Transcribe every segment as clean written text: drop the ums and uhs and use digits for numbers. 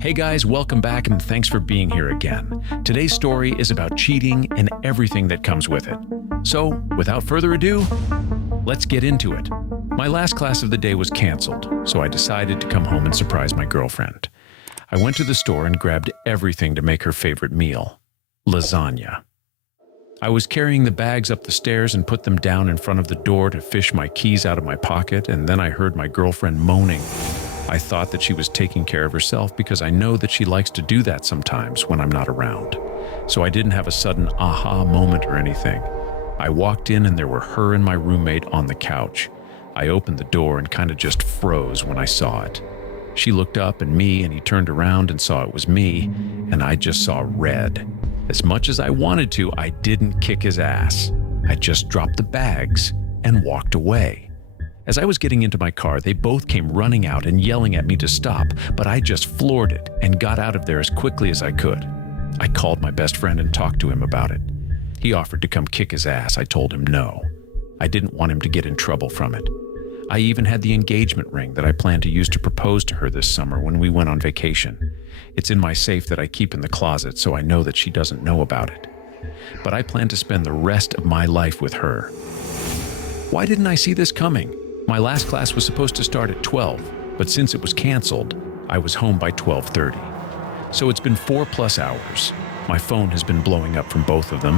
Hey guys, welcome back and thanks for being here again. Today's story is about cheating and everything that comes with it. So, without further ado, let's get into it. My last class of the day was canceled, so I decided to come home and surprise my girlfriend. I went to the store and grabbed everything to make her favorite meal, lasagna. I was carrying the bags up the stairs and put them down in front of the door to fish my keys out of my pocket, and then I heard my girlfriend moaning. I thought that she was taking care of herself because I know that she likes to do that sometimes when I'm not around. So I didn't have a sudden aha moment or anything. I walked in and there were her and my roommate on the couch. I opened the door and kind of just froze when I saw it. She looked up at me and he turned around and saw it was me, and I just saw red. As much as I wanted to, I didn't kick his ass. I just dropped the bags and walked away. As I was getting into my car, they both came running out and yelling at me to stop, but I just floored it and got out of there as quickly as I could. I called my best friend and talked to him about it. He offered to come kick his ass. I told him no. I didn't want him to get in trouble from it. I even had the engagement ring that I planned to use to propose to her this summer when we went on vacation. It's in my safe that I keep in the closet, so I know that she doesn't know about it. But I plan to spend the rest of my life with her. Why didn't I see this coming? My last class was supposed to start at 12, but since it was canceled, I was home by 12:30. So it's been 4+ hours. My phone has been blowing up from both of them.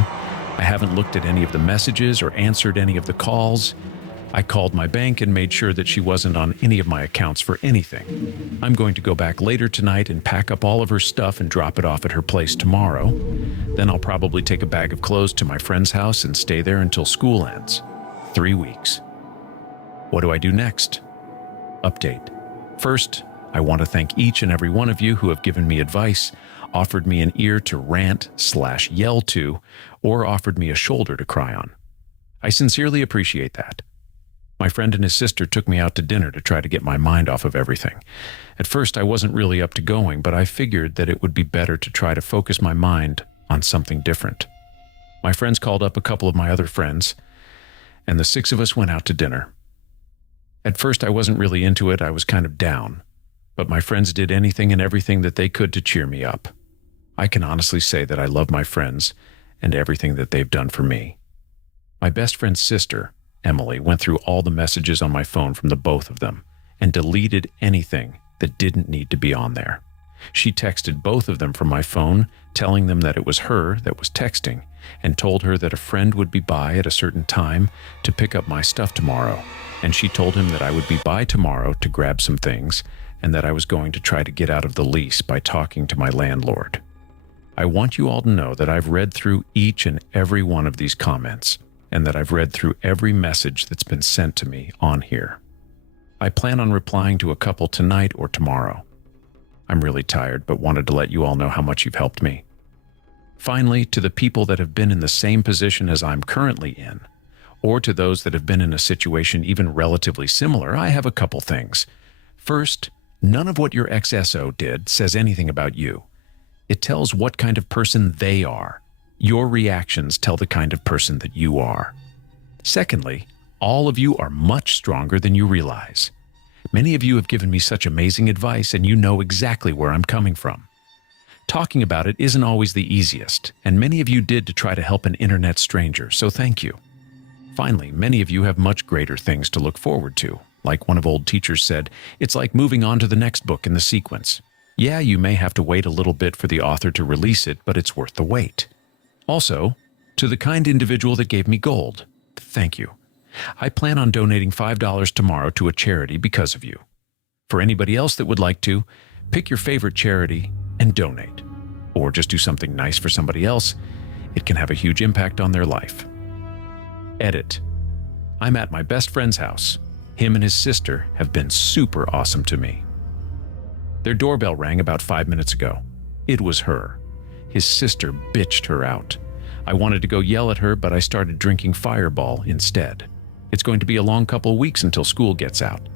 I haven't looked at any of the messages or answered any of the calls. I called my bank and made sure that she wasn't on any of my accounts for anything. I'm going to go back later tonight and pack up all of her stuff and drop it off at her place tomorrow. Then I'll probably take a bag of clothes to my friend's house and stay there until school ends. 3 weeks. What do I do next? Update. First, I want to thank each and every one of you who have given me advice, offered me an ear to rant/yell to, or offered me a shoulder to cry on. I sincerely appreciate that. My friend and his sister took me out to dinner to try to get my mind off of everything. At first, I wasn't really up to going, but I figured that it would be better to try to focus my mind on something different. My friends called up a couple of my other friends, and the 6 of us went out to dinner. At first, I wasn't really into it. I was kind of down, but my friends did anything and everything that they could to cheer me up. I can honestly say that I love my friends and everything that they've done for me. My best friend's sister, Emily, went through all the messages on my phone from the both of them and deleted anything that didn't need to be on there. She texted both of them from my phone, telling them that it was her that was texting, and told her that a friend would be by at a certain time to pick up my stuff tomorrow. And she told him that I would be by tomorrow to grab some things and that I was going to try to get out of the lease by talking to my landlord. I want you all to know that I've read through each and every one of these comments and that I've read through every message that's been sent to me on here. I plan on replying to a couple tonight or tomorrow. I'm really tired, but wanted to let you all know how much you've helped me. Finally, to the people that have been in the same position as I'm currently in, or to those that have been in a situation even relatively similar, I have a couple things. First, none of what your ex-SO did says anything about you. It tells what kind of person they are. Your reactions tell the kind of person that you are. Secondly, all of you are much stronger than you realize. Many of you have given me such amazing advice, and you know exactly where I'm coming from. Talking about it isn't always the easiest, and many of you did to try to help an internet stranger, so thank you. Finally, many of you have much greater things to look forward to. Like one of old teachers said, it's like moving on to the next book in the sequence. Yeah, you may have to wait a little bit for the author to release it, but it's worth the wait. Also, to the kind individual that gave me gold, thank you. I plan on donating $5 tomorrow to a charity because of you. For anybody else that would like to, pick your favorite charity and donate. Or just do something nice for somebody else. It can have a huge impact on their life. Edit. I'm at my best friend's house. Him and his sister have been super awesome to me. Their doorbell rang about 5 minutes ago. It was her. His sister bitched her out. I wanted to go yell at her, but I started drinking Fireball instead. It's going to be a long couple weeks until school gets out.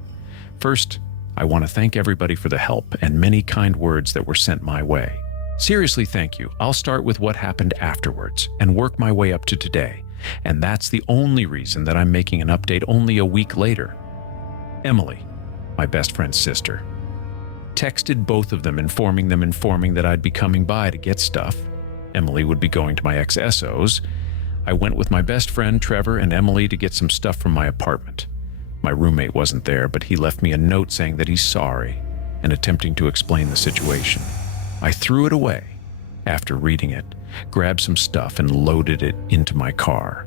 First, I want to thank everybody for the help and many kind words that were sent my way. Seriously, thank you. I'll start with what happened afterwards and work my way up to today. And that's the only reason that I'm making an update only a week later. Emily, my best friend's sister. texted both of them, informing that I'd be coming by to get stuff. Emily would be going to my ex-SO's. I went with my best friend, Trevor, and Emily to get some stuff from my apartment. My roommate wasn't there, but he left me a note saying that he's sorry and attempting to explain the situation. I threw it away after reading it, grabbed some stuff, and loaded it into my car.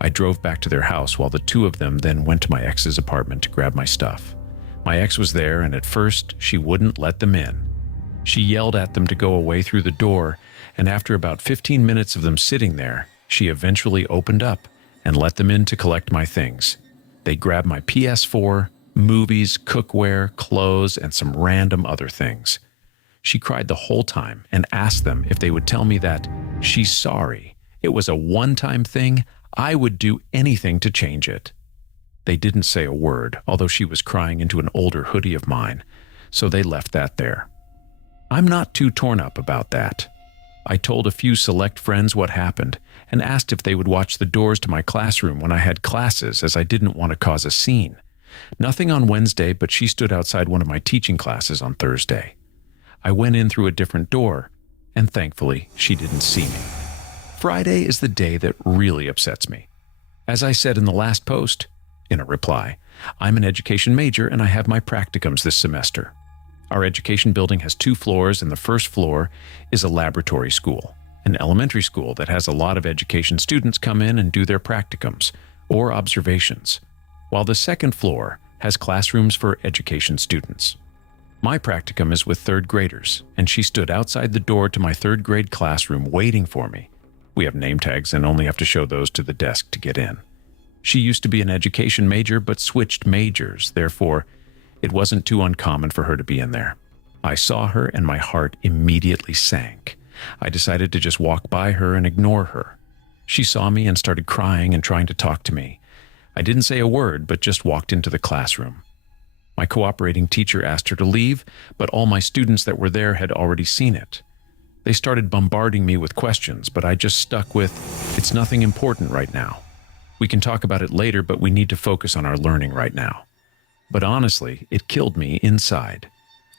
I drove back to their house while the two of them then went to my ex's apartment to grab my stuff. My ex was there, and at first, she wouldn't let them in. She yelled at them to go away through the door, and after about 15 minutes of them sitting there, she eventually opened up and let them in to collect my things. They grabbed my PS4, movies, cookware, clothes, and some random other things. She cried the whole time and asked them if they would tell me that she's sorry. It was a one-time thing. I would do anything to change it. They didn't say a word, although she was crying into an older hoodie of mine, so they left that there. I'm not too torn up about that. I told a few select friends what happened and asked if they would watch the doors to my classroom when I had classes, as I didn't want to cause a scene. Nothing on Wednesday, but she stood outside one of my teaching classes on Thursday. I went in through a different door, and thankfully, she didn't see me. Friday is the day that really upsets me. As I said in the last post, in a reply, I'm an education major and I have my practicums this semester. Our education building has 2 floors, and the first floor is a laboratory school, an elementary school that has a lot of education students come in and do their practicums or observations, while the second floor has classrooms for education students. My practicum is with 3rd graders, and she stood outside the door to my 3rd grade classroom waiting for me. We have name tags and only have to show those to the desk to get in. She used to be an education major but switched majors, therefore, it wasn't too uncommon for her to be in there. I saw her and my heart immediately sank. I decided to just walk by her and ignore her. She saw me and started crying and trying to talk to me. I didn't say a word, but just walked into the classroom. My cooperating teacher asked her to leave, but all my students that were there had already seen it. They started bombarding me with questions, but I just stuck with, "It's nothing important right now. We can talk about it later, but we need to focus on our learning right now." But honestly, it killed me inside.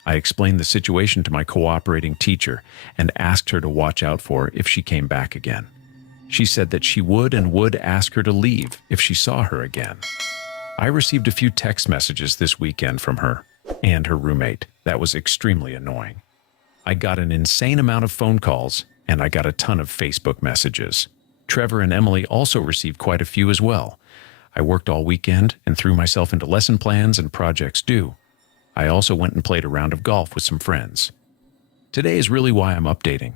I explained the situation to my cooperating teacher and asked her to watch out for her if she came back again. She said that she would and would ask her to leave if she saw her again. I received a few text messages this weekend from her and her roommate. That was extremely annoying. I got an insane amount of phone calls, and I got a ton of Facebook messages. Trevor and Emily also received quite a few as well. I worked all weekend and threw myself into lesson plans and projects due. I also went and played a round of golf with some friends. Today is really why I'm updating.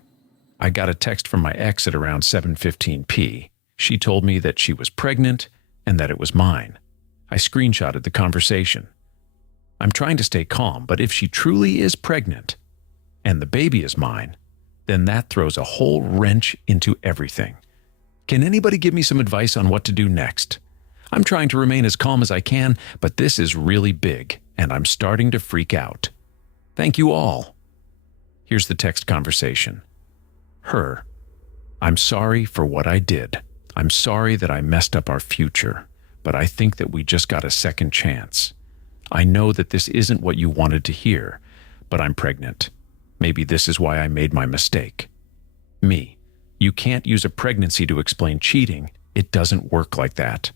I got a text from my ex at around 7:15 p. She told me that she was pregnant and that it was mine. I screenshotted the conversation. I'm trying to stay calm, but if she truly is pregnant and the baby is mine, then that throws a whole wrench into everything. Can anybody give me some advice on what to do next? I'm trying to remain as calm as I can, but this is really big, and I'm starting to freak out. Thank you all. Here's the text conversation. Her. I'm sorry for what I did. I'm sorry that I messed up our future, but I think that we just got a second chance. I know that this isn't what you wanted to hear, but I'm pregnant. Maybe this is why I made my mistake. Me. You can't use a pregnancy to explain cheating. It doesn't work like that.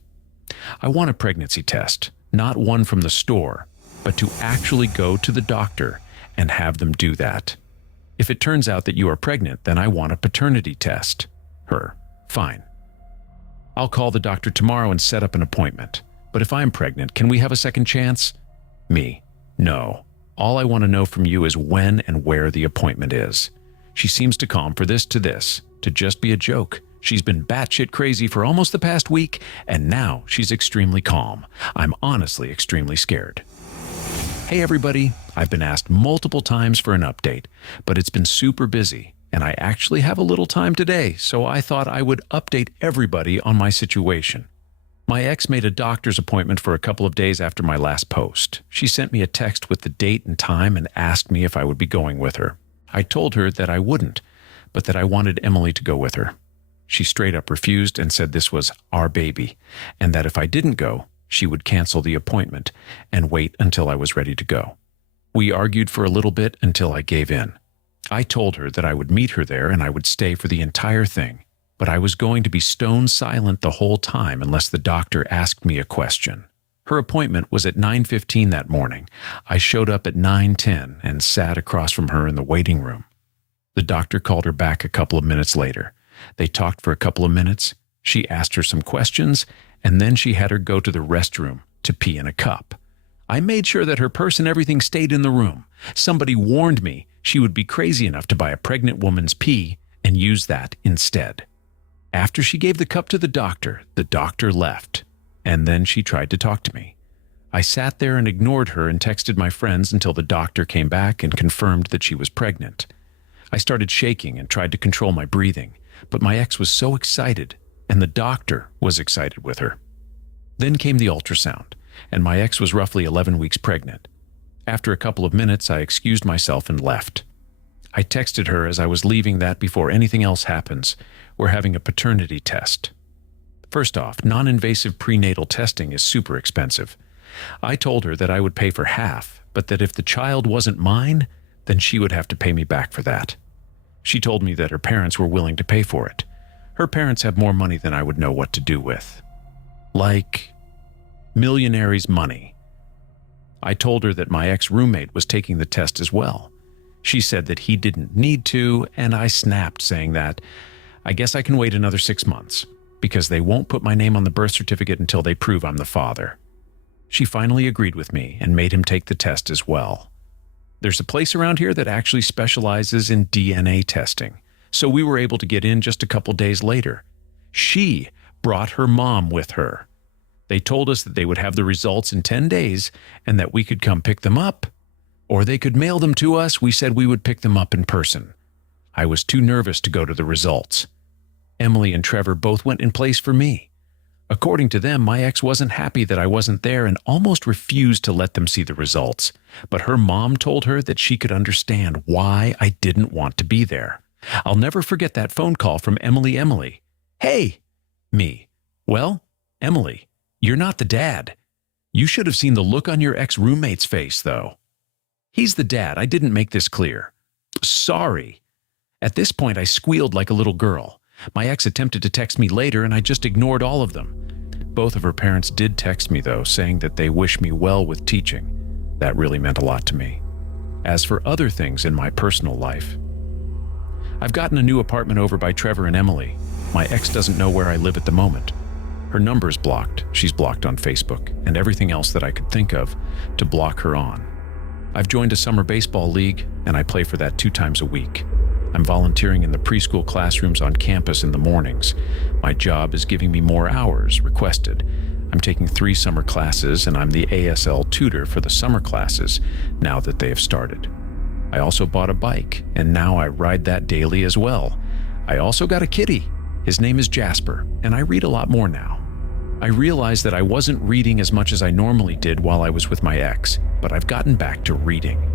I want a pregnancy test, not one from the store, but to actually go to the doctor and have them do that. If it turns out that you are pregnant, then I want a paternity test. Her. Fine. I'll call the doctor tomorrow and set up an appointment. But if I'm pregnant, can we have a second chance? Me. No. All I want to know from you is when and where the appointment is. She seems to calm for this to just be a joke. She's been batshit crazy for almost the past week, and now she's extremely calm. I'm honestly extremely scared. Hey everybody, I've been asked multiple times for an update, but it's been super busy, and I actually have a little time today, so I thought I would update everybody on my situation. My ex made a doctor's appointment for a couple of days after my last post. She sent me a text with the date and time and asked me if I would be going with her. I told her that I wouldn't, but that I wanted Emily to go with her. She straight up refused and said this was our baby, and that if I didn't go, she would cancel the appointment and wait until I was ready to go. We argued for a little bit until I gave in. I told her that I would meet her there and I would stay for the entire thing, but I was going to be stone silent the whole time unless the doctor asked me a question. Her appointment was at 9:15 that morning. I showed up at 9:10 and sat across from her in the waiting room. The doctor called her back a couple of minutes later. They talked for a couple of minutes. She asked her some questions, and then she had her go to the restroom to pee in a cup. I made sure that her purse and everything stayed in the room. Somebody warned me she would be crazy enough to buy a pregnant woman's pee and use that instead. After she gave the cup to the doctor left, and then she tried to talk to me. I sat there and ignored her and texted my friends until the doctor came back and confirmed that she was pregnant. I started shaking and tried to control my breathing, but my ex was so excited, and the doctor was excited with her. Then came the ultrasound, and my ex was roughly 11 weeks pregnant. After a couple of minutes, I excused myself and left. I texted her as I was leaving that before anything else happens, we're having a paternity test. First off, non-invasive prenatal testing is super expensive. I told her that I would pay for half, but that if the child wasn't mine, then she would have to pay me back for that. She told me that her parents were willing to pay for it. Her parents have more money than I would know what to do with. Like millionaire's money. I told her that my ex-roommate was taking the test as well. She said that he didn't need to, and I snapped, saying that I guess I can wait another 6 months, because they won't put my name on the birth certificate until they prove I'm the father. She finally agreed with me and made him take the test as well. There's a place around here that actually specializes in DNA testing, so we were able to get in just a couple days later. She brought her mom with her. They told us that they would have the results in 10 days and that we could come pick them up, or they could mail them to us. We said we would pick them up in person. I was too nervous to go to the results. Emily and Trevor both went in place for me. According to them, my ex wasn't happy that I wasn't there and almost refused to let them see the results. But her mom told her that she could understand why I didn't want to be there. I'll never forget that phone call from Emily. Hey! Me. Well, Emily, you're not the dad. You should have seen the look on your ex-roommate's face, though. He's the dad. I didn't make this clear. Sorry. At this point, I squealed like a little girl. My ex attempted to text me later, and I just ignored all of them. Both of her parents did text me, though, saying that they wish me well with teaching. That really meant a lot to me. As for other things in my personal life, I've gotten a new apartment over by Trevor and Emily. My ex doesn't know where I live at the moment. Her number's blocked. She's blocked on Facebook, and everything else that I could think of to block her on. I've joined a summer baseball league, and I play for that 2 times a week. I'm volunteering in the preschool classrooms on campus in the mornings. My job is giving me more hours requested. I'm taking 3 summer classes, and I'm the ASL tutor for the summer classes now that they have started. I also bought a bike, and now I ride that daily as well. I also got a kitty. His name is Jasper, and I read a lot more now. I realized that I wasn't reading as much as I normally did while I was with my ex, but I've gotten back to reading.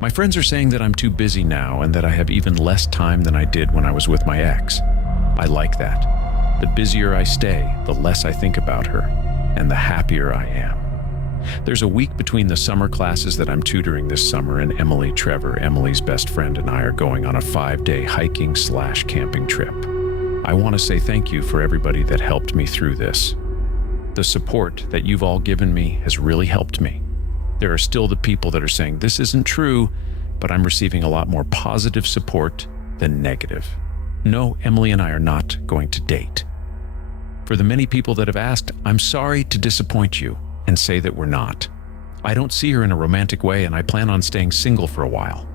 My friends are saying that I'm too busy now and that I have even less time than I did when I was with my ex. I like that. The busier I stay, the less I think about her, and the happier I am. There's a week between the summer classes that I'm tutoring this summer and Emily, Trevor, Emily's best friend, and I are going on a 5-day hiking/camping trip. I want to say thank you for everybody that helped me through this. The support that you've all given me has really helped me. There are still the people that are saying this isn't true, but I'm receiving a lot more positive support than negative. No, Emily and I are not going to date. For the many people that have asked, I'm sorry to disappoint you and say that we're not. I don't see her in a romantic way, and I plan on staying single for a while.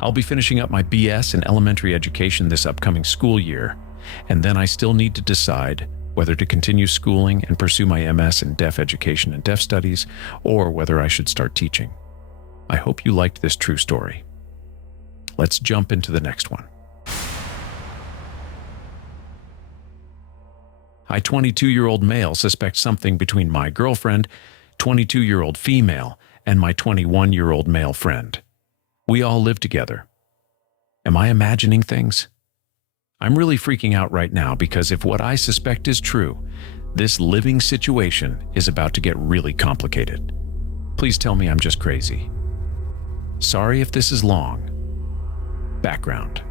I'll be finishing up my BS in elementary education this upcoming school year, and then I still need to decide whether to continue schooling and pursue my MS in deaf education and deaf studies, or whether I should start teaching. I hope you liked this true story. Let's jump into the next one. I, 22-year-old male, suspect something between my girlfriend, 22-year-old female, and my 21-year-old male friend. We all live together. Am I imagining things? I'm really freaking out right now because if what I suspect is true, this living situation is about to get really complicated. Please tell me I'm just crazy. Sorry if this is long. Background.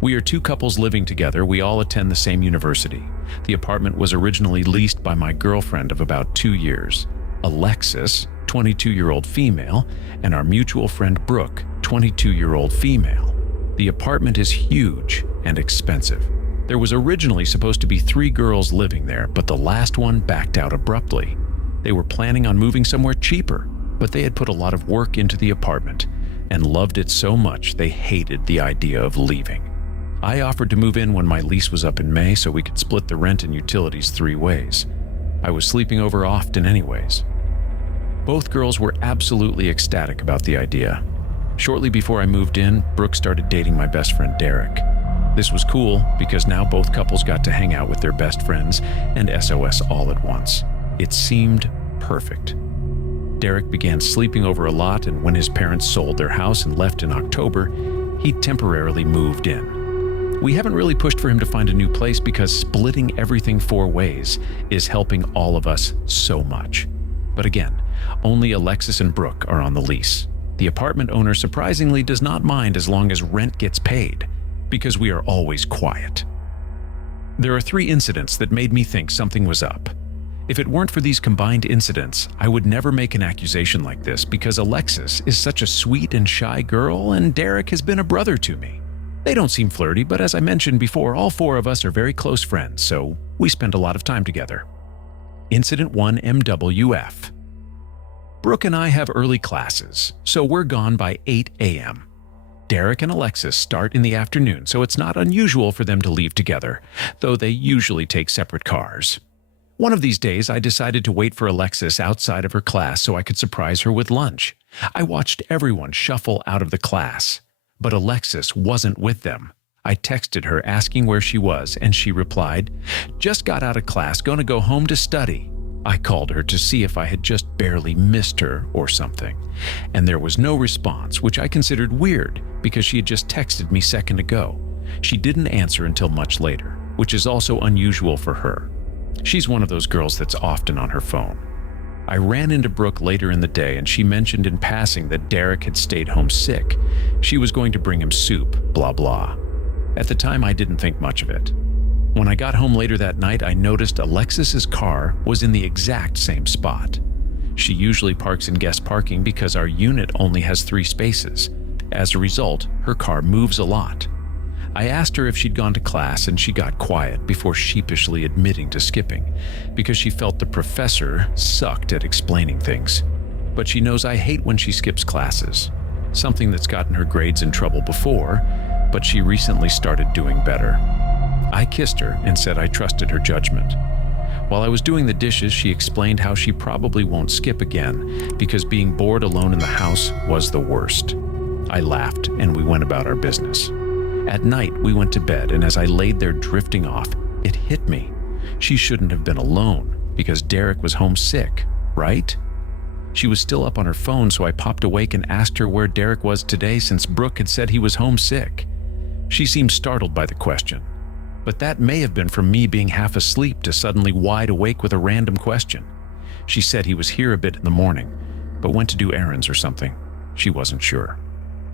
We are two couples living together. We all attend the same university. The apartment was originally leased by my girlfriend of about 2 years, Alexis, 22-year-old female, and our mutual friend Brooke, 22-year-old female. The apartment is huge and expensive. There was originally supposed to be 3 girls living there, but the last one backed out abruptly. They were planning on moving somewhere cheaper, but they had put a lot of work into the apartment and loved it so much they hated the idea of leaving. I offered to move in when my lease was up in May so we could split the rent and utilities 3 ways. I was sleeping over often anyways. Both girls were absolutely ecstatic about the idea. Shortly before I moved in, Brooke started dating my best friend Derek. This was cool because now both couples got to hang out with their best friends and SOS all at once. It seemed perfect. Derek began sleeping over a lot, and when his parents sold their house and left in October, he temporarily moved in. We haven't really pushed for him to find a new place because splitting everything 4 ways is helping all of us so much. But again, only Alexis and Brooke are on the lease. The apartment owner surprisingly does not mind as long as rent gets paid, because we are always quiet. There are 3 incidents that made me think something was up. If it weren't for these combined incidents, I would never make an accusation like this because Alexis is such a sweet and shy girl and Derek has been a brother to me. They don't seem flirty, but as I mentioned before, all 4 of us are very close friends, so we spend a lot of time together. Incident 1 MWF. Brooke and I have early classes, so we're gone by 8 a.m. Derek and Alexis start in the afternoon, so it's not unusual for them to leave together, though they usually take separate cars. One of these days, I decided to wait for Alexis outside of her class so I could surprise her with lunch. I watched everyone shuffle out of the class, but Alexis wasn't with them. I texted her asking where she was, and she replied, "Just got out of class, gonna go home to study." I called her to see if I had just barely missed her or something, and there was no response, which I considered weird because she had just texted me a second ago. She didn't answer until much later, which is also unusual for her. She's one of those girls that's often on her phone. I ran into Brooke later in the day and she mentioned in passing that Derek had stayed home sick. She was going to bring him soup, blah blah. At the time, I didn't think much of it. When I got home later that night, I noticed Alexis's car was in the exact same spot. She usually parks in guest parking because our unit only has 3 spaces. As a result, her car moves a lot. I asked her if she'd gone to class and she got quiet before sheepishly admitting to skipping because she felt the professor sucked at explaining things. But she knows I hate when she skips classes, something that's gotten her grades in trouble before, but she recently started doing better. I kissed her and said I trusted her judgment. While I was doing the dishes, she explained how she probably won't skip again because being bored alone in the house was the worst. I laughed and we went about our business. At night, we went to bed, and as I laid there drifting off, it hit me. She shouldn't have been alone because Derek was homesick, right? She was still up on her phone, so I popped awake and asked her where Derek was today since Brooke had said he was homesick. She seemed startled by the question, but that may have been from me being half asleep to suddenly wide awake with a random question. She said he was here a bit in the morning, but went to do errands or something. She wasn't sure.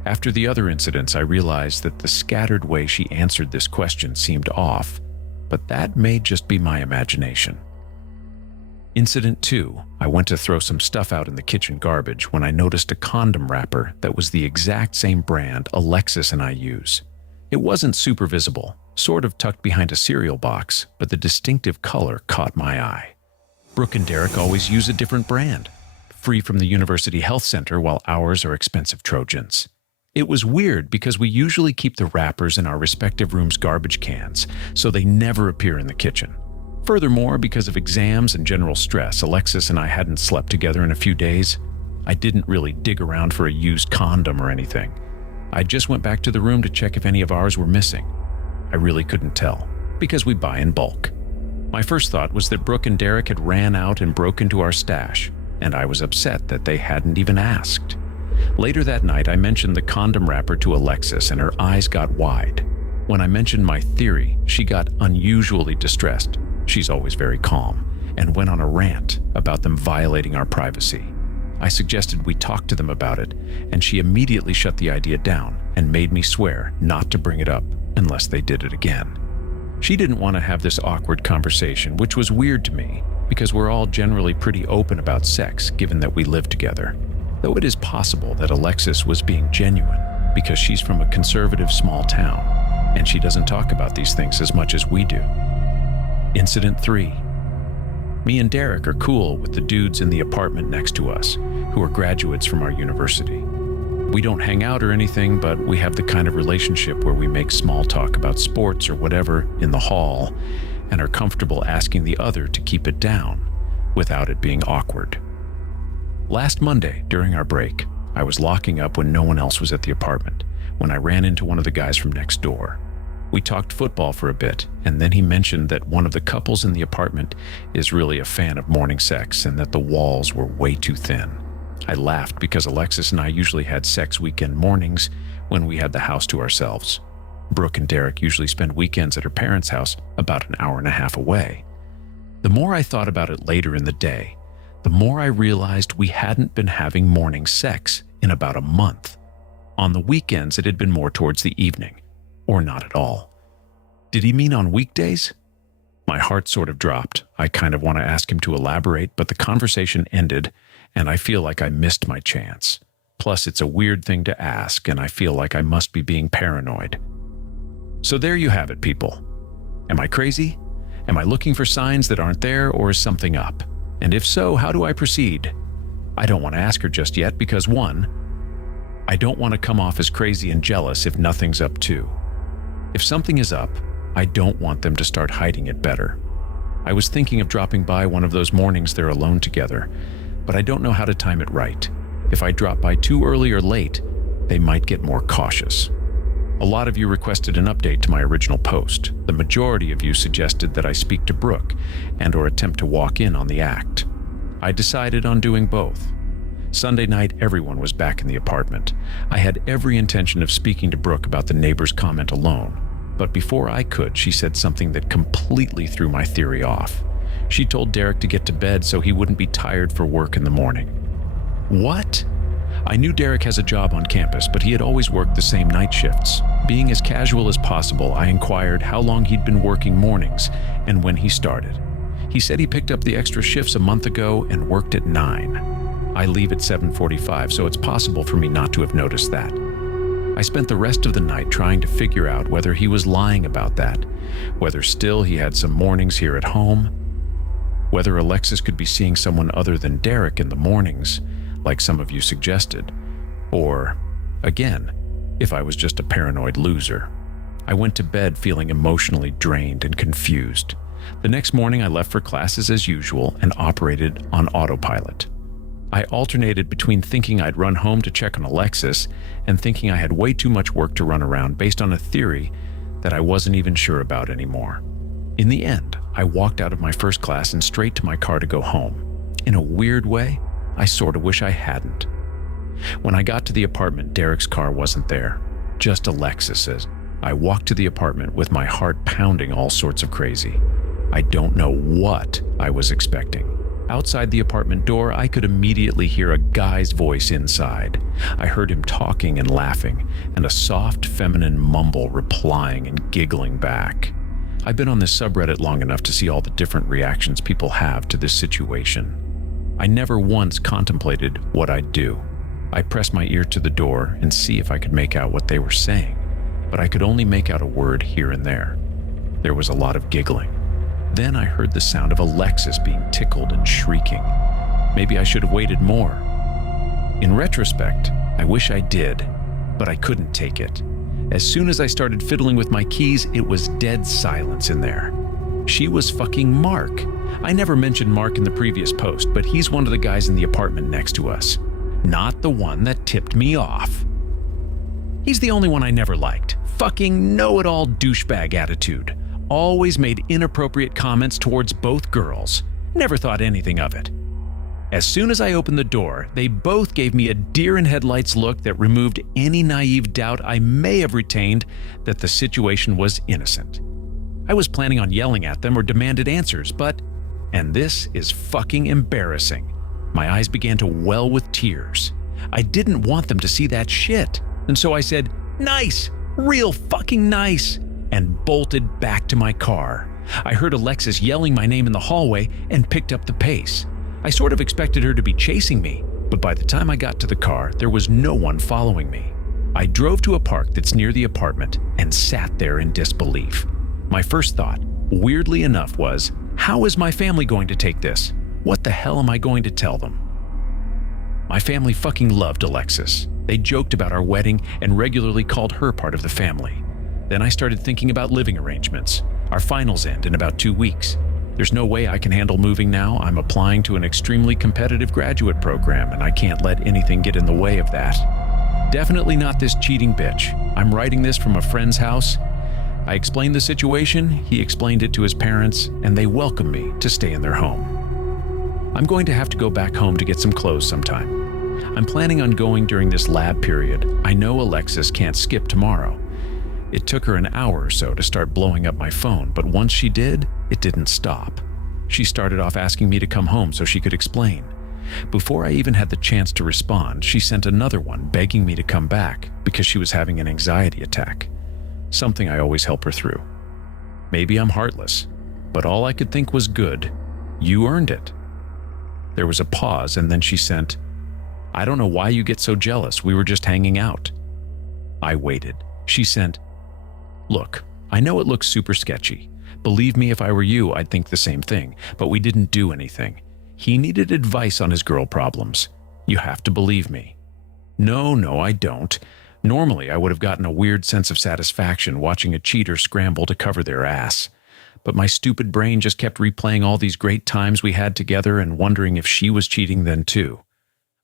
After the other incidents, I realized that the scattered way she answered this question seemed off, but that may just be my imagination. Incident 2, I went to throw some stuff out in the kitchen garbage when I noticed a condom wrapper that was the exact same brand Alexis and I use. It wasn't super visible, sort of tucked behind a cereal box, but the distinctive color caught my eye. Brooke and Derek always use a different brand, free from the University Health Center, while ours are expensive Trojans. It was weird because we usually keep the wrappers in our respective rooms' garbage cans, so they never appear in the kitchen. Furthermore, because of exams and general stress, Alexis and I hadn't slept together in a few days. I didn't really dig around for a used condom or anything. I just went back to the room to check if any of ours were missing. I really couldn't tell, because we buy in bulk. My first thought was that Brooke and Derek had ran out and broke into our stash, and I was upset that they hadn't even asked. Later that night, I mentioned the condom wrapper to Alexis and her eyes got wide. When I mentioned my theory, she got unusually distressed. She's always very calm, and went on a rant about them violating our privacy. I suggested we talk to them about it, and she immediately shut the idea down and made me swear not to bring it up unless they did it again. She didn't want to have this awkward conversation, which was weird to me because we're all generally pretty open about sex given that we live together. Though it is possible that Alexis was being genuine because she's from a conservative small town and she doesn't talk about these things as much as we do. Incident 3. Me and Derek are cool with the dudes in the apartment next to us, who are graduates from our university. We don't hang out or anything, but we have the kind of relationship where we make small talk about sports or whatever in the hall and are comfortable asking the other to keep it down without it being awkward. Last Monday, during our break, I was locking up when no one else was at the apartment when I ran into one of the guys from next door. We talked football for a bit, and then he mentioned that one of the couples in the apartment is really a fan of morning sex and that the walls were way too thin. I laughed because Alexis and I usually had sex weekend mornings when we had the house to ourselves. Brooke and Derek usually spend weekends at her parents' house about an hour and a half away. The more I thought about it later in the day, the more I realized we hadn't been having morning sex in about a month. On the weekends, it had been more towards the evening. Or not at all. Did he mean on weekdays? My heart sort of dropped. I kind of want to ask him to elaborate, but the conversation ended, and I feel like I missed my chance. Plus, it's a weird thing to ask, and I feel like I must be being paranoid. So there you have it, people. Am I crazy? Am I looking for signs that aren't there, or is something up? And if so, how do I proceed? I don't want to ask her just yet because 1, I don't want to come off as crazy and jealous if nothing's up too. If something is up, I don't want them to start hiding it better. I was thinking of dropping by one of those mornings they're alone together, but I don't know how to time it right. If I drop by too early or late, they might get more cautious. A lot of you requested an update to my original post. The majority of you suggested that I speak to Brooke and/or attempt to walk in on the act. I decided on doing both. Sunday night, everyone was back in the apartment. I had every intention of speaking to Brooke about the neighbor's comment alone, but before I could, she said something that completely threw my theory off. She told Derek to get to bed so he wouldn't be tired for work in the morning. What? I knew Derek has a job on campus, but he had always worked the same night shifts. Being as casual as possible, I inquired how long he'd been working mornings and when he started. He said he picked up the extra shifts a month ago and worked at 9. I leave at 7:45, so it's possible for me not to have noticed that. I spent the rest of the night trying to figure out whether he was lying about that, whether still he had some mornings here at home, whether Alexis could be seeing someone other than Derek in the mornings, like some of you suggested, or, again, if I was just a paranoid loser. I went to bed feeling emotionally drained and confused. The next morning I left for classes as usual and operated on autopilot. I alternated between thinking I'd run home to check on Alexis and thinking I had way too much work to run around based on a theory that I wasn't even sure about anymore. In the end, I walked out of my first class and straight to my car to go home. In a weird way, I sort of wish I hadn't. When I got to the apartment, Derek's car wasn't there, just Alexis's. I walked to the apartment with my heart pounding all sorts of crazy. I don't know what I was expecting. Outside the apartment door, I could immediately hear a guy's voice inside. I heard him talking and laughing, and a soft feminine mumble replying and giggling back. I've been on this subreddit long enough to see all the different reactions people have to this situation. I never once contemplated what I'd do. I pressed my ear to the door and see if I could make out what they were saying, but I could only make out a word here and there. There was a lot of giggling. Then I heard the sound of Alexis being tickled and shrieking. Maybe I should have waited more. In retrospect, I wish I did, but I couldn't take it. As soon as I started fiddling with my keys, it was dead silence in there. She was fucking Mark. I never mentioned Mark in the previous post, but he's one of the guys in the apartment next to us. Not the one that tipped me off. He's the only one I never liked. Fucking know-it-all douchebag attitude. Always made inappropriate comments towards both girls. Never thought anything of it. As soon as I opened the door, they both gave me a deer-in-headlights look that removed any naive doubt I may have retained that the situation was innocent. I was planning on yelling at them or demanded answers, but, and this is fucking embarrassing, My eyes began to well with tears. I didn't want them to see that shit, and so I said, "Nice, real fucking nice," and bolted back to my car. I heard Alexis yelling my name in the hallway and picked up the pace. I sort of expected her to be chasing me, but by the time I got to the car, there was no one following me. I drove to a park that's near the apartment and sat there in disbelief. My first thought, weirdly enough, was, how is my family going to take this? What the hell am I going to tell them? My family fucking loved Alexis. They joked about our wedding and regularly called her part of the family. Then I started thinking about living arrangements. Our finals end in about 2 weeks. There's no way I can handle moving now. I'm applying to an extremely competitive graduate program, and I can't let anything get in the way of that. Definitely not this cheating bitch. I'm writing this from a friend's house. I explained the situation, he explained it to his parents, and they welcomed me to stay in their home. I'm going to have to go back home to get some clothes sometime. I'm planning on going during this lab period. I know Alexis can't skip tomorrow. It took her an hour or so to start blowing up my phone, but once she did, it didn't stop. She started off asking me to come home so she could explain. Before I even had the chance to respond, she sent another one begging me to come back because she was having an anxiety attack. Something I always help her through. Maybe I'm heartless, but all I could think was good. You earned it. There was a pause, and then she sent, "I don't know why you get so jealous. We were just hanging out." I waited. She sent, "Look, I know it looks super sketchy. Believe me, if I were you, I'd think the same thing, but we didn't do anything. He needed advice on his girl problems. You have to believe me." No, I don't. Normally, I would have gotten a weird sense of satisfaction watching a cheater scramble to cover their ass. But my stupid brain just kept replaying all these great times we had together and wondering if she was cheating then too.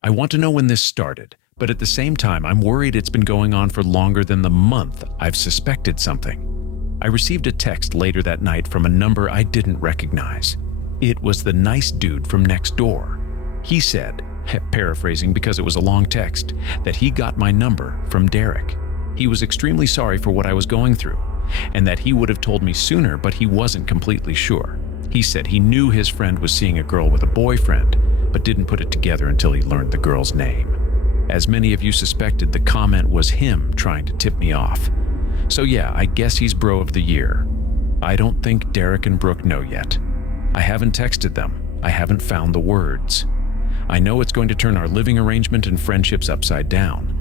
I want to know when this started, but at the same time, I'm worried it's been going on for longer than the month I've suspected something. I received a text later that night from a number I didn't recognize. It was the nice dude from next door. He said, paraphrasing because it was a long text, that he got my number from Derek. He was extremely sorry for what I was going through, and that he would have told me sooner, but he wasn't completely sure. He said he knew his friend was seeing a girl with a boyfriend, but didn't put it together until he learned the girl's name. As many of you suspected, the comment was him trying to tip me off. So yeah, I guess he's bro of the year. I don't think Derek and Brooke know yet. I haven't texted them. I haven't found the words. I know it's going to turn our living arrangement and friendships upside down.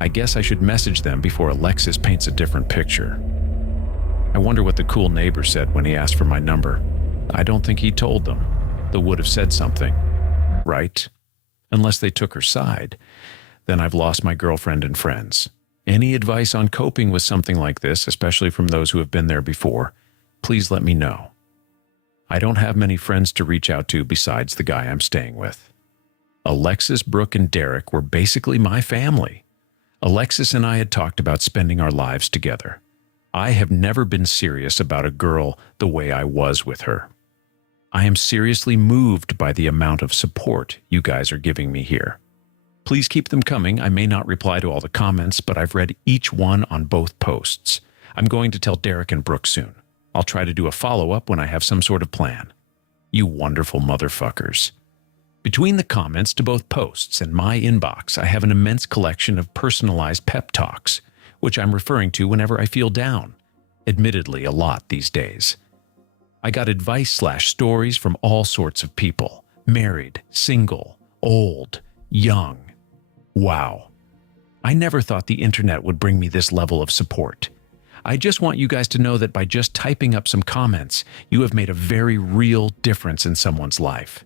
I guess I should message them before Alexis paints a different picture. I wonder what the cool neighbor said when he asked for my number. I don't think he told them. They would have said something, right? Unless they took her side. Then I've lost my girlfriend and friends. Any advice on coping with something like this, especially from those who have been there before, please let me know. I don't have many friends to reach out to besides the guy I'm staying with. Alexis, Brooke, and Derek were basically my family. Alexis and I had talked about spending our lives together. I have never been serious about a girl the way I was with her. I am seriously moved by the amount of support you guys are giving me here. Please keep them coming. I may not reply to all the comments, but I've read each one on both posts. I'm going to tell Derek and Brooke soon. I'll try to do a follow-up when I have some sort of plan. You wonderful motherfuckers. Between the comments to both posts and my inbox, I have an immense collection of personalized pep talks, which I'm referring to whenever I feel down. Admittedly, a lot these days. I got advice/stories from all sorts of people. Married, single, old, young. Wow. I never thought the internet would bring me this level of support. I just want you guys to know that by just typing up some comments, you have made a very real difference in someone's life.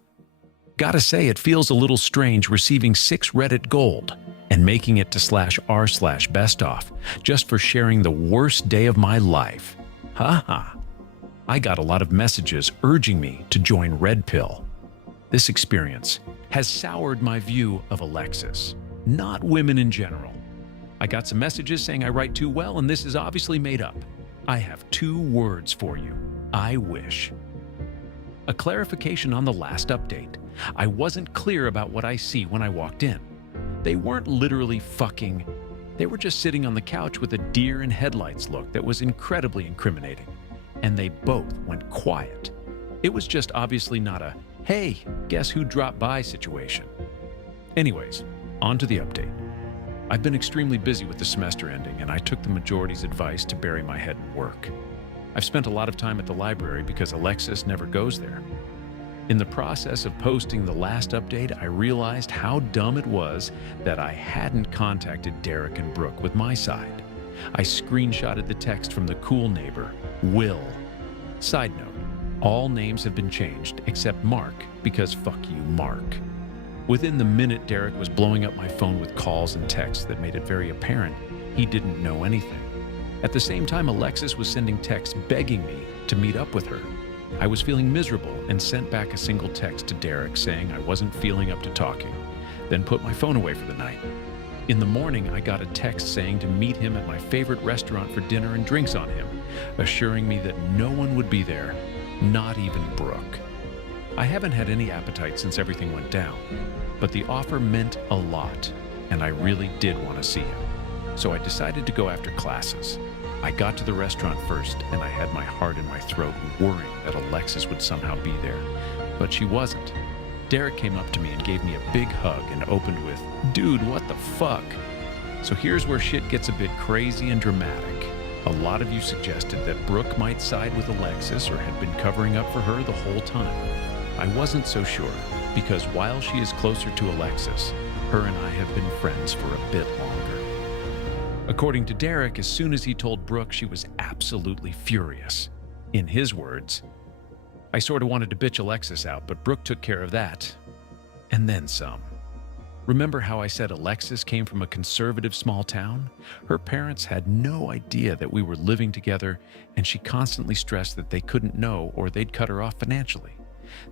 Gotta say, it feels a little strange receiving 6 Reddit gold and making it to /r/bestoff just for sharing the worst day of my life. Haha. I got a lot of messages urging me to join Red Pill. This experience has soured my view of Alexis, not women in general. I got some messages saying I write too well, and this is obviously made up. I have 2 words for you. I wish. A clarification on the last update. I wasn't clear about what I see when I walked in. They weren't literally fucking. They were just sitting on the couch with a deer in headlights look that was incredibly incriminating. And they both went quiet. It was just obviously not a, hey, guess who dropped by situation. Anyways, on to the update. I've been extremely busy with the semester ending, and I took the majority's advice to bury my head in work. I've spent a lot of time at the library because Alexis never goes there. In the process of posting the last update, I realized how dumb it was that I hadn't contacted Derek and Brooke with my side. I screenshotted the text from the cool neighbor, Will. Side note, all names have been changed except Mark, because fuck you, Mark. Within the minute, Derek was blowing up my phone with calls and texts that made it very apparent he didn't know anything. At the same time, Alexis was sending texts begging me to meet up with her. I was feeling miserable and sent back a single text to Derek saying I wasn't feeling up to talking, then put my phone away for the night. In the morning, I got a text saying to meet him at my favorite restaurant for dinner and drinks on him, assuring me that no one would be there, not even Brooke. I haven't had any appetite since everything went down, but the offer meant a lot, and I really did want to see him. So I decided to go after classes. I got to the restaurant first, and I had my heart in my throat, worrying that Alexis would somehow be there, but she wasn't. Derek came up to me and gave me a big hug and opened with, "Dude, what the fuck?" So here's where shit gets a bit crazy and dramatic. A lot of you suggested that Brooke might side with Alexis or had been covering up for her the whole time. I wasn't so sure, because while she is closer to Alexis, her and I have been friends for a bit longer. According to Derek, as soon as he told Brooke, she was absolutely furious. In his words, "I sort of wanted to bitch Alexis out, but Brooke took care of that. And then some." Remember how I said Alexis came from a conservative small town? Her parents had no idea that we were living together, and she constantly stressed that they couldn't know or they'd cut her off financially.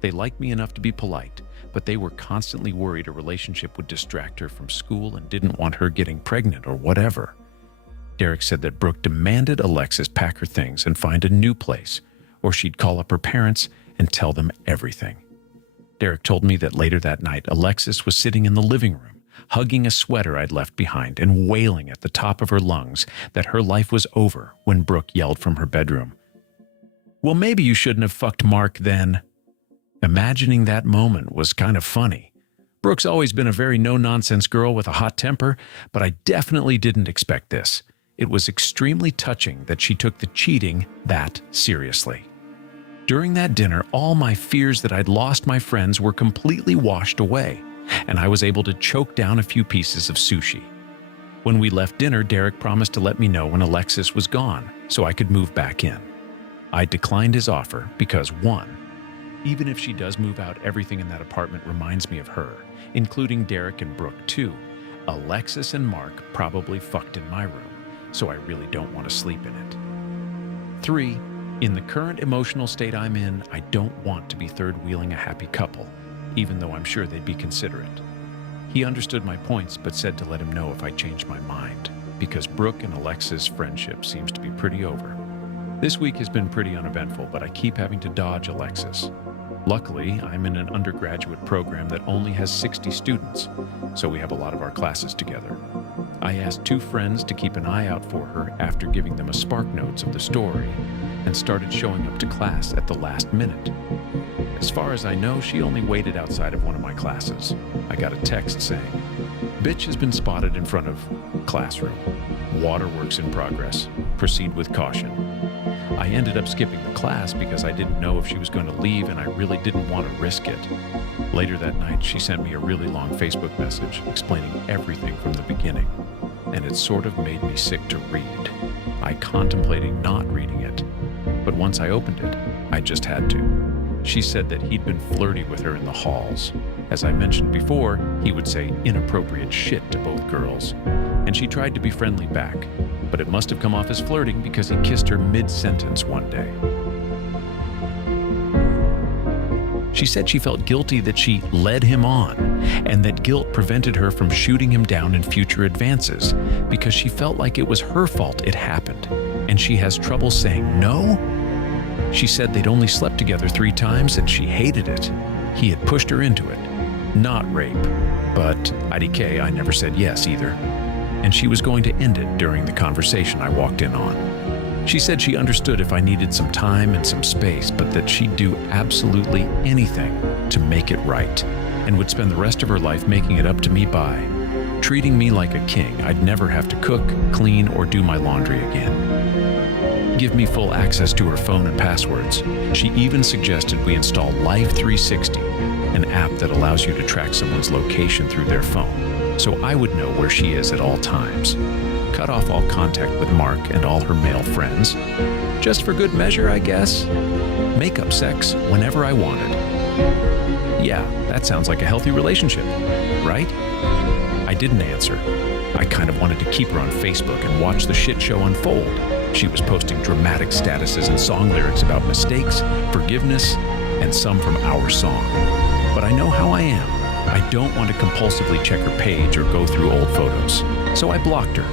They liked me enough to be polite, but they were constantly worried a relationship would distract her from school and didn't want her getting pregnant or whatever. Derek said that Brooke demanded Alexis pack her things and find a new place, or she'd call up her parents and tell them everything. Derek told me that later that night, Alexis was sitting in the living room, hugging a sweater I'd left behind and wailing at the top of her lungs that her life was over when Brooke yelled from her bedroom, "Well, maybe you shouldn't have fucked Mark then." Imagining that moment was kind of funny. Brooke's always been a very no-nonsense girl with a hot temper, but I definitely didn't expect this. It was extremely touching that she took the cheating that seriously. During that dinner, all my fears that I'd lost my friends were completely washed away, and I was able to choke down a few pieces of sushi. When we left dinner, Derek promised to let me know when Alexis was gone so I could move back in. I declined his offer because, one, even if she does move out, everything in that apartment reminds me of her, including Derek and Brooke too. Alexis and Mark probably fucked in my room, so I really don't want to sleep in it. 3, in the current emotional state I'm in, I don't want to be third-wheeling a happy couple, even though I'm sure they'd be considerate. He understood my points, but said to let him know if I changed my mind, because Brooke and Alexis' friendship seems to be pretty over. This week has been pretty uneventful, but I keep having to dodge Alexis. Luckily, I'm in an undergraduate program that only has 60 students, so we have a lot of our classes together. I asked 2 friends to keep an eye out for her after giving them a spark notes of the story, and started showing up to class at the last minute. As far as I know, she only waited outside of one of my classes. I got a text saying, "Bitch has been spotted in front of classroom. Waterworks in progress. Proceed with caution." I ended up skipping the class because I didn't know if she was going to leave and I really didn't want to risk it. Later that night, she sent me a really long Facebook message explaining everything from the beginning, and it sort of made me sick to read. I contemplated not reading it, but once I opened it, I just had to. She said that he'd been flirty with her in the halls. As I mentioned before, he would say inappropriate shit to both girls, and she tried to be friendly back, but it must have come off as flirting because he kissed her mid-sentence one day. She said she felt guilty that she led him on, and that guilt prevented her from shooting him down in future advances because she felt like it was her fault it happened, and she has trouble saying no? She said they'd only slept together 3 times and she hated it. He had pushed her into it. Not rape, but IDK, I never said yes either. And she was going to end it during the conversation I walked in on. She said she understood if I needed some time and some space, but that she'd do absolutely anything to make it right, and would spend the rest of her life making it up to me by treating me like a king. I'd never have to cook, clean, or do my laundry again. Give me full access to her phone and passwords. She even suggested we install Life 360, an app that allows you to track someone's location through their phone, so I would know where she is at all times. Cut off all contact with Mark and all her male friends. Just for good measure, I guess. Make up sex whenever I wanted. Yeah, that sounds like a healthy relationship, right? I didn't answer. I kind of wanted to keep her on Facebook and watch the shit show unfold. She was posting dramatic statuses and song lyrics about mistakes, forgiveness, and some from our song. But I know how I am. I don't want to compulsively check her page or go through old photos, so I blocked her.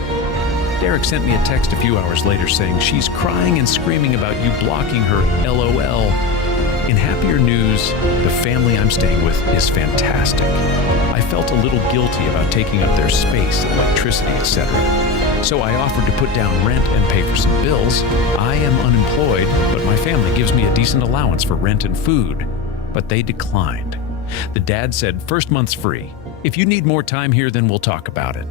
Derek sent me a text a few hours later saying she's crying and screaming about you blocking her, LOL. In happier news, the family I'm staying with is fantastic. I felt a little guilty about taking up their space, electricity, etc. So I offered to put down rent and pay for some bills. I am unemployed, but my family gives me a decent allowance for rent and food. But they declined. The dad said, first month's free. If you need more time here, then we'll talk about it.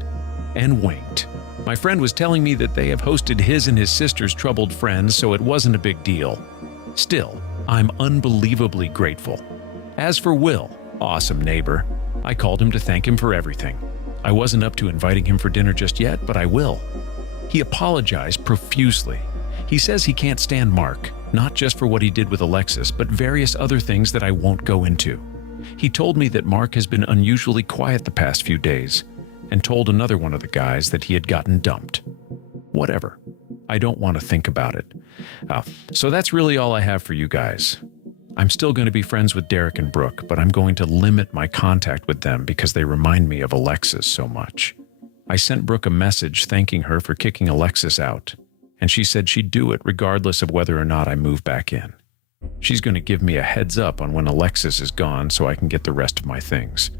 And winked. My friend was telling me that they have hosted his and his sister's troubled friends, so it wasn't a big deal. Still, I'm unbelievably grateful. As for Will, awesome neighbor, I called him to thank him for everything. I wasn't up to inviting him for dinner just yet, but I will. He apologized profusely. He says he can't stand Mark, not just for what he did with Alexis, but various other things that I won't go into. He told me that Mark has been unusually quiet the past few days, and told another one of the guys that he had gotten dumped. Whatever. I don't want to think about it. So that's really all I have for you guys. I'm still going to be friends with Derek and Brooke, but I'm going to limit my contact with them because they remind me of Alexis so much. I sent Brooke a message thanking her for kicking Alexis out, and she said she'd do it regardless of whether or not I move back in. She's going to give me a heads up on when Alexis is gone so I can get the rest of my things.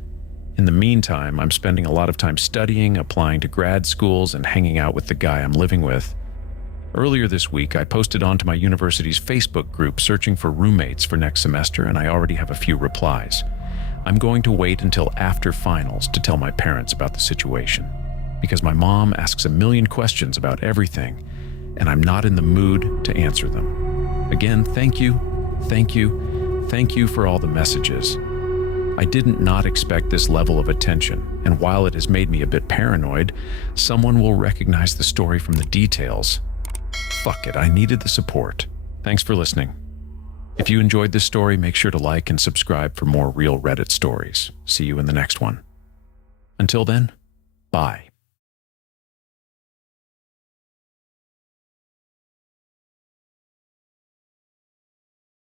In the meantime, I'm spending a lot of time studying, applying to grad schools, and hanging out with the guy I'm living with. Earlier this week, I posted onto my university's Facebook group searching for roommates for next semester, and I already have a few replies. I'm going to wait until after finals to tell my parents about the situation, because my mom asks a million questions about everything, and I'm not in the mood to answer them. Again, thank you for all the messages. I did not expect this level of attention, and while it has made me a bit paranoid, someone will recognize the story from the details. Fuck it, I needed the support. Thanks for listening. If you enjoyed this story, make sure to like and subscribe for more real Reddit stories. See you in the next one. Until then, bye.